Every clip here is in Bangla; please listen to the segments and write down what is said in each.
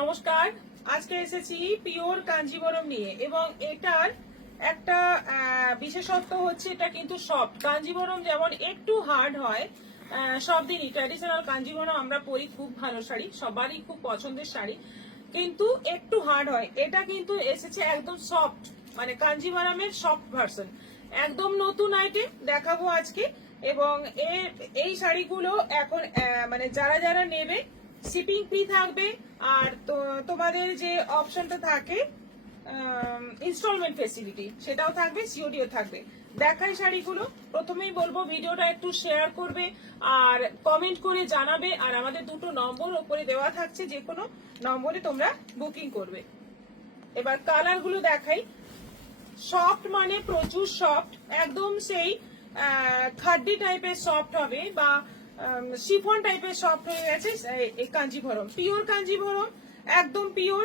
নমস্কার। আজকে এসেছি পিওর কাঞ্জিবরম নিয়ে এবং এটার একটা বিশেষত্ব হচ্ছে এটা কিন্তু সফট। কাঞ্জিবরম যেমন একটু হার্ড হয়, সব দিনই ট্র্যাডিশনাল কাঞ্জিবরম আমরা পরি, খুব ভালো শাড়ি, সবারই খুব পছন্দের শাড়ি, কিন্তু একটু হার্ড হয়। এটা কিন্তু এসেছে একদম সফট, মানে কাঞ্জিবরমের সফট ভার্সন, একদম নতুন আইটেম দেখাবো আজকে। এবং এই শাড়িগুলো এখন মানে যারা যারা নেবে শিপিং ফ্রি থাকবে। আর তো তোমাদের যে অপশনটা থাকে ইনস্টলমেন্ট ফেসিলিটি, সেটাও থাকবে, সিওডিও থাকবে। দেখাই শাড়িগুলো। প্রথমেই বলবো ভিডিওটা একটু শেয়ার করবে আর কমেন্ট করে জানাবে। আর আমাদের দুটো নম্বর ওপরে দেওয়া থাকছে, যে কোনো নম্বরে তোমরা বুকিং করবে। এবার কালার গুলো দেখাই। সফট মানে প্রচুর সফট, একদম সেই খাদ্দি টাইপের সফট হবে বা শিফন টাইপের সফট হয়ে গেছে এই কাঞ্জিভরম, পিওর কাঞ্জিভরম, একদম পিওর।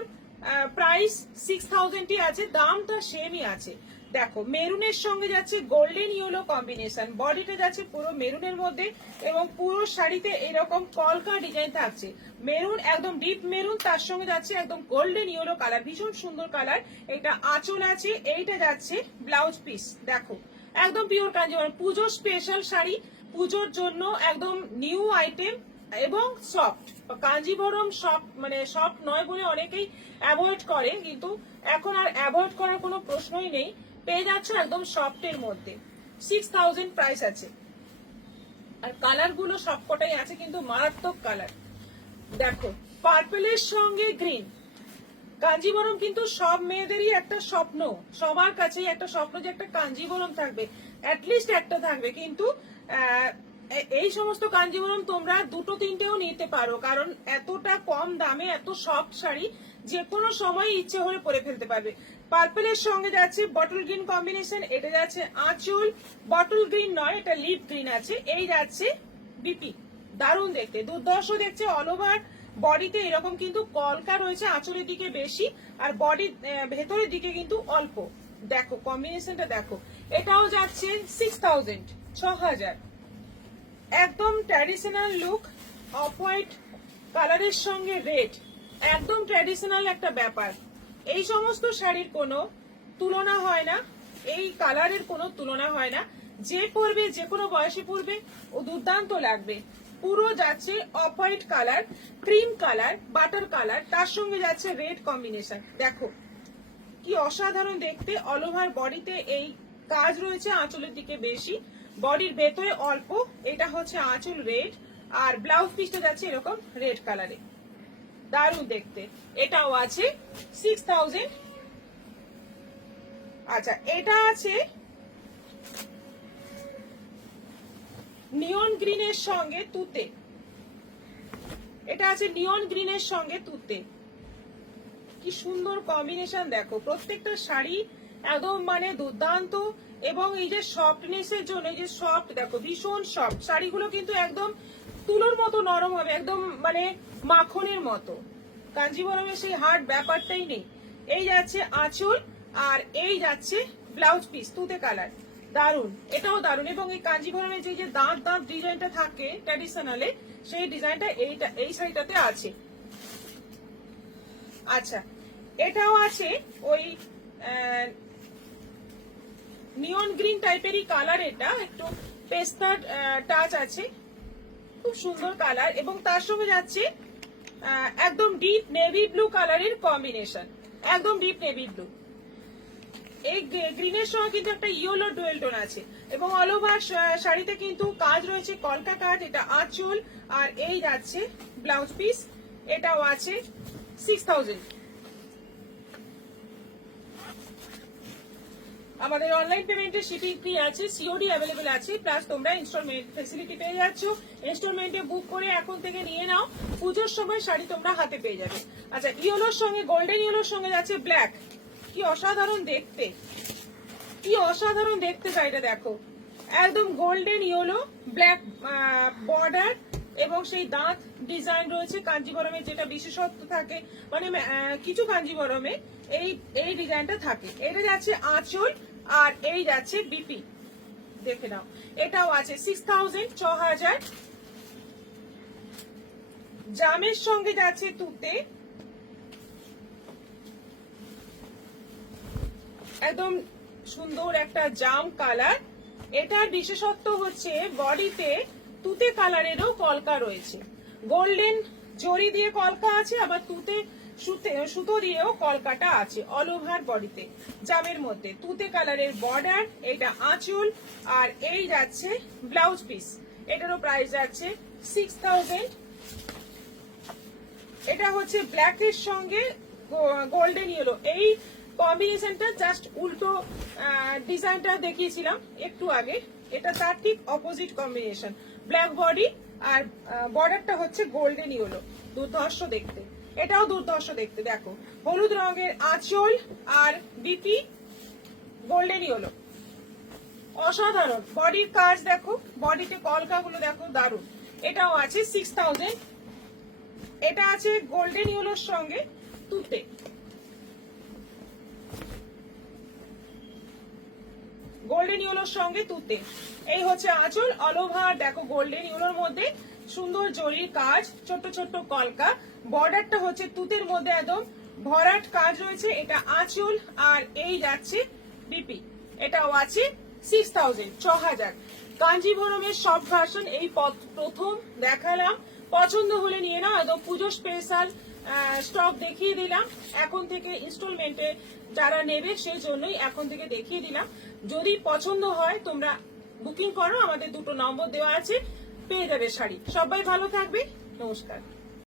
প্রাইস 6000ই আছে, দামটা সেমই আছে। দেখো মেরুনের সঙ্গে যাচ্ছে গোল্ডেন ইয়েলো কম্বিনেশন, বডিটা যাচ্ছে পুরো মেরুনের মধ্যে এবং পুরো শাড়িতে এরকম কলকা ডিজাইন থাকছে। মেরুন, একদম ডিপ মেরুন, তার সঙ্গে যাচ্ছে একদম গোল্ডেন ইয়েলো কালার, ভীষণ সুন্দর কালার। এটা আঁচল আছে, এইটা যাচ্ছে ব্লাউজ পিস। দেখো একদম পিওর কাঞ্জিভরম, পুজোর স্পেশাল শাড়ি, পুজোর জন্য একদম নিউ আইটেম এবং সফট। কাঞ্জিভরম সফট মানে সফট নয় বলে অনেকেই অ্যাভয়েড করে, কিন্তু এখন আর অ্যাভয়েড করার কোনো প্রশ্নই নেই। পেয়ে যাচ্ছ একদম সফটের মধ্যে। 6000 প্রাইস আছে। আর কালার গুলো সবকটাই আছে কিন্তু মারাত্মক কালার। দেখো পার্পেলের সঙ্গে গ্রিন, কাঞ্জিভরম কিন্তু সব মেয়েদেরই একটা স্বপ্ন, সবার কাছেই একটা স্বপ্ন যে একটা কাঞ্জিভরম থাকবে, অ্যাটলিস্ট একটা থাকবে। কিন্তু এই সমস্ত কাঞ্জিভরম তোমরা দুটো তিনটেও নিতে পারো, কারণ এতটা কম দামে এত সফট শাড়ি যে কোনো সময় ইচ্ছে হলে পরে ফেলতে পারবে। পার্পেলের সঙ্গে যাচ্ছে বটল গ্রিন কম্বিনেশন, এটা যাচ্ছে আঁচল, বটল গ্রিন নয়, এটা লিপ গ্রিন আছে, এই যাচ্ছে বিপি। দারুণ দেখতে, দুর্দর্শ দেখছে। অল ওভার বডিতে এরকম কিন্তু কলকা রয়েছে, আঁচলের দিকে বেশি আর বডির ভেতরের দিকে কিন্তু অল্প। দেখো কম্বিনেশনটা দেখো। এটাও যাচ্ছে 6000, 6000। একদম ট্র্যাডিশনাল লুক, অফ হোয়াইট কালারের সঙ্গে রেড, একদম ট্র্যাডিশনাল একটা ব্যাপার। এই সমস্ত শাড়ির কোনো তুলনা হয় না, এই কালারের কোনো তুলনা হয় না। যে পরবে, যে কোনো বয়সে পরবে, ও দুর্দান্ত লাগবে। পুরো যাচ্ছে off white colour, cream colour, butter colour, তার সঙ্গে যাচ্ছে রেড কম্বিনেশন। দেখো কি অসাধারণ দেখতে। অল ওভার বডিতে এই কাজ রয়েছে, আঁচলের দিকে বেশি, বডির ভেতরে অল্প। এটা হচ্ছে আঁচল রেড আর ব্লাউজ পিসটা যাচ্ছে এরকম রেড কালারে, দারুণ দেখতে। এটাও আছে 6000। আচ্ছা, এটা আছে নিয়ন গ্রিনের সঙ্গে তুতে, এটা আছে নিয়ন গ্রিনের সঙ্গে তুতে। কি সুন্দর কম্বিনেশন দেখো, প্রত্যেকটা শাড়ি একদম মানে দুর্দান্ত। এবং এই যে সফটনেস এর জন্য, এই যে সফট দেখো, ভীষণ সফট শাড়িগুলো কিন্তু একদম তুলোর মতো নরম হবে, একদম মানে মাখনের মতো। কাঞ্জিভরমের সেই হার্ড ব্যাপারটাই নেই। এই যাচ্ছে আঁচল আর এই যাচ্ছে ব্লাউজ পিস, তুতে কালার, দারুন, এটাও দারুন। এবং এই কাঞ্জিভরমের যে দাঁত দাঁত ডিজাইনটা থাকে ট্র্যাডিশনালে, সেই ডিজাইনটা এই শাড়িটাতে আছে। আচ্ছা, এটাও আছে ওই নিয়ন গ্রিন টাইপেরই কালার, এটা একটু পেস্তা টাচ আছে, খুব সুন্দর কালার। এবং তার সঙ্গে যাচ্ছে একদম ডিপ নেভি ব্লু কালারের কম্বিনেশন, একদম ডিপ নেভি ব্লু। এই গ্রিনের সঙ্গে কিন্তু একটা ইয়েলো ডুয়েল টোন আছে। এবং অল ওভার শাড়িতে কিন্তু কাজ রয়েছে, কলকা কাজ। এটা আঁচল আর এই যাচ্ছে ব্লাউজ পিস, এটাও আছে 6000। আমাদের অনলাইন পেমেন্টে শিপিং ফ্রি আছে, সিওডি অ্যাভেলেবেল আছে, প্লাস তোমরা ইনস্টলমেন্ট ফেসিলিটি পেয়ে যাচ্ছ। ইনস্টলমেন্টে বুক করে এখন থেকে নিয়ে নাও, পুজোর সময় শাড়ি তোমরা হাতে পেয়ে যাবে। আচ্ছা, ইয়েলোর সঙ্গে গোল্ডেন ইয়েলোর সঙ্গে যাচ্ছে ব্ল্যাক, কি অসাধারণ দেখতে, কি অসাধারণ দেখতে শাড়িটা দেখো। একদম গোল্ডেন ইয়েলো, ব্ল্যাক বর্ডার এবং সেই দাঁত ডিজাইন রয়েছে। কাঞ্জিভরমের যেটা বিশেষত্ব থাকে, মানে কিছু কাঞ্জিভরমে এই ডিজাইনটা থাকে। এটা যাচ্ছে আঁচল আর এই যাচ্ছে বিপি, দেখে নাও। এটাও আছে 6000, 6000। জামের সঙ্গে যাচ্ছে তুতে, একদম সুন্দর একটা জাম কালার। এটার বিশেষত্ব হচ্ছে বডিতে তুতে কালারেরও কলকা রয়েছে, গোল্ডেন জরি দিয়ে কলকা আছে, আবার তুতে সুতো দিয়েও কলকাটা আছে। অল ওভার বডিতে জামের মধ্যে তুতে কালারের বর্ডার, এটা আঁচল, আর এই যাচ্ছে ব্লাউজ পিস। এটারও প্রাইস যাচ্ছে 6000। এটা হচ্ছে ব্ল্যাক এর সঙ্গে গোল্ডেন ইয়েলো, এই কম্বিনেশনটা জাস্ট উল্টো ডিজাইনটা দেখিয়েছিলাম একটু আগে, এটা তার ঠিক অপোজিট কম্বিনেশন। ব্ল্যাক বডি আর বর্ডারটা হচ্ছে গোল্ডেন ইয়েলো, দুর্ধর্ষ দেখতে। এটাও দুর্ধর্ষ দেখতে, দেখো হলুদ রঙের আঁচল আর বিপি গোল্ডেন ইয়েলো, অসাধারণ। বডির কাজ দেখো, বডিতে কলকাগুলো দেখো, দারুণ। এটাও আছে 6000। এটা আছে গোল্ডেন ইয়েলোর সঙ্গে তুতে, গোল্ডেন ইয়েলোর সঙ্গে তুতে। এই হচ্ছে আঁচল, অল ওভার দেখো গোল্ডেন ইয়েলোর মধ্যে সুন্দর জরির কাজ, ছোট ছোট কলকা। বর্ডারটা হচ্ছে তুতের মধ্যে একদম ভরাট কাজ রয়েছে। এটা আঁচল, আর এই যাচ্ছে বিপি। এটাও আছে 6000, 6000। কাঞ্জিভরমের সব ভার্সন এই প্রথম দেখালাম, পছন্দ হলে নিয়ে নাও। একদম পুজো স্পেশাল স্টক দেখিয়ে দিলাম। এখন থেকে ইনস্টলমেন্টে যারা নেবে সেই জন্যই এখন থেকে দেখিয়ে দিলাম। যদি পছন্দ হয় তোমরা বুকিং করো, আমাদের দুটো নম্বর দেওয়া আছে, পেয়ে যাবে শাড়ি। সবাই ভালো থাকবে, নমস্কার।